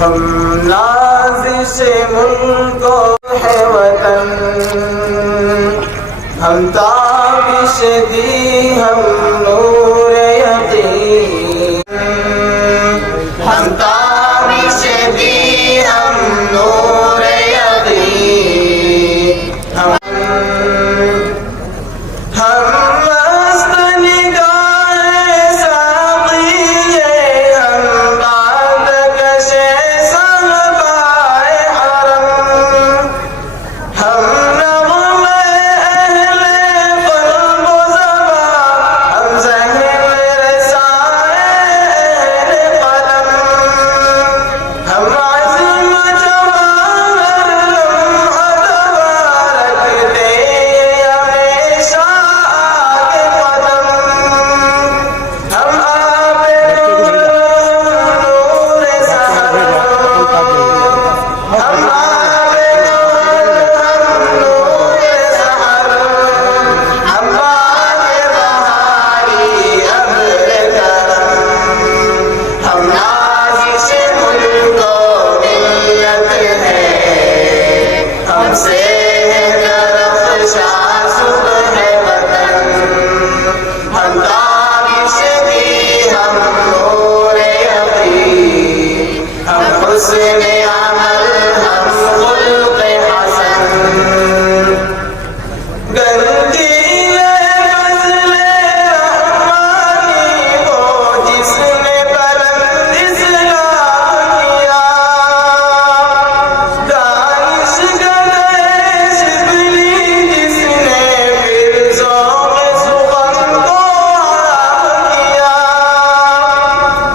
हम नाज़िश मुल्को है वतन, हम ताबिश दी हम नूर यकीन, हम ताबिश दी हम नूर यकीन, हम मस्त निगाहे साक़िए, हम बाद कशे सहबाए हरम, हम नग़्मे अहले क़ल्ब व ज़बान, हम ज़हन रसाए अहले क़लम, हम अज़्म जवाहर लम्हा तबारक दे हमेशा आगे कदम, हम आबे नूर नूर सहर, हम आबे नूर सहर, हम बाग़े बहारी अब्र करम, हम नाज़िश मुल्को मिल्लत है, हमसे है दरख़्शां सुबह वतन, हम ताबिश दी हम नूर यक़ीन, हम हुस्न अमल हम खुल्क़ हसन, गंजीले फ़ज़्ल-ए रहमानी वो जिसने बुलंद इस्लाम किया, दानिश गदे शिबली जिसने फिर ज़ौक़ सुख़न को आम किया,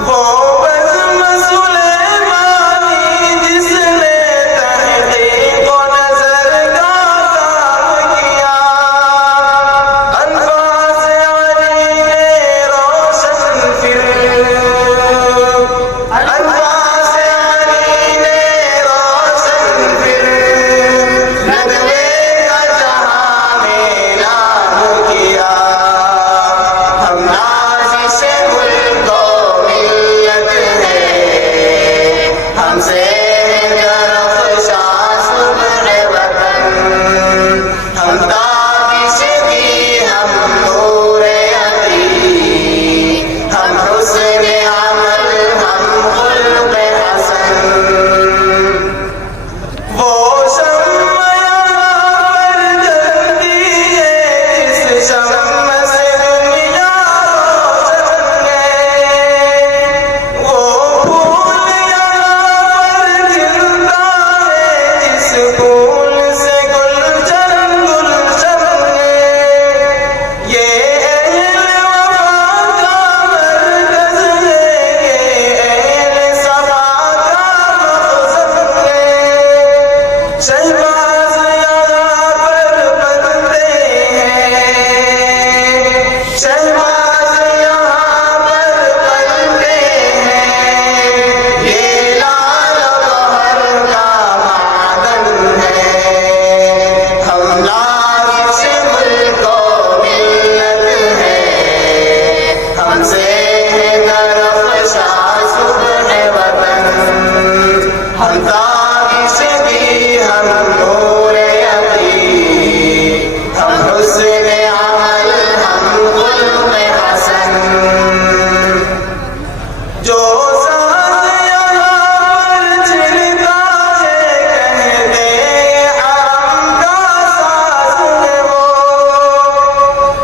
वो बज़्म सुलेमानी जिसने तहक़ीक़ व नज़र का काम किया, अनफ़ास अली ने रोशन फिर, अनफ़ास अली ने रोशन फिर, नदवे का जहां में ऐलान किया, हम नाज़िश मुल्को मिल्लत है, हमसे दरख़्शां सुबह वतन, हम ताबिश दी हम नूर यक़ीन, हम हुस्न अमल हम खुल्क़ हसन, वो शम्म यहाँ पर जलती है जिस शम्म से दुनिया रोशन है, वो फूल यहाँ पर खिलता है जिस फूल से गुलशन गुलशन है, ये अहले वफ़ा का मरकज़ है, ये अहले सफ़ा का मक़सद है, शहबाज़ यहाँ पर बनते हैं, शहबाज़ यहाँ पर बनते हैं, ये लाल गौहर का मादन है, हम नाज़िश मुल्को मिल्लत है, हमसे है दरख़्शां सुबह वतन, हम ताबिश दी हम नूर यक़ीन, हम हुस्न अमल हम खुल्क़ हसन, जो साज़ यहाँ पर छिड़ता है कह दे हरम का साज़ है वो,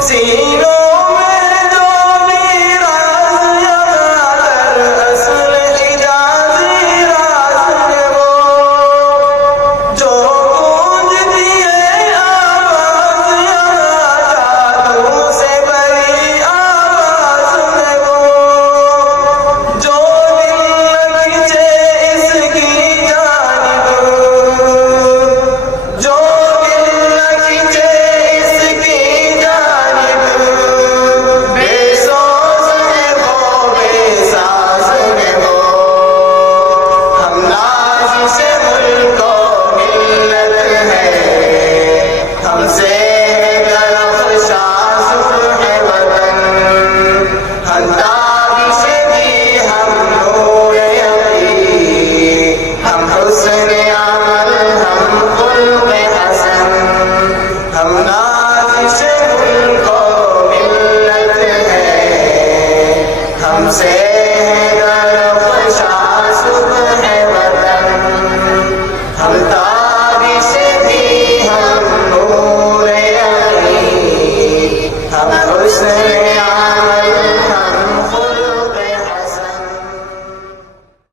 सीनों में जो भी राज़ यहाँ दरअसल हिजाज़ी राज़ है वो, जो गूंजती है आवाज़ यहाँ जादू से भरी आवाज़ है वो, जो दिल न खींचे इसकी जानिब, जो दिल न खींचे इसकी जानिब, बेसोस है वो बेसाज़ है वो, हम नाज़िश मुल्को मिल्लत है, हमसे है दरख़्शां सुबह वतन, हम ताबिश दी हम नूर यक़ीन, नाज़िश मुल्क व मिल्लत है, हमसे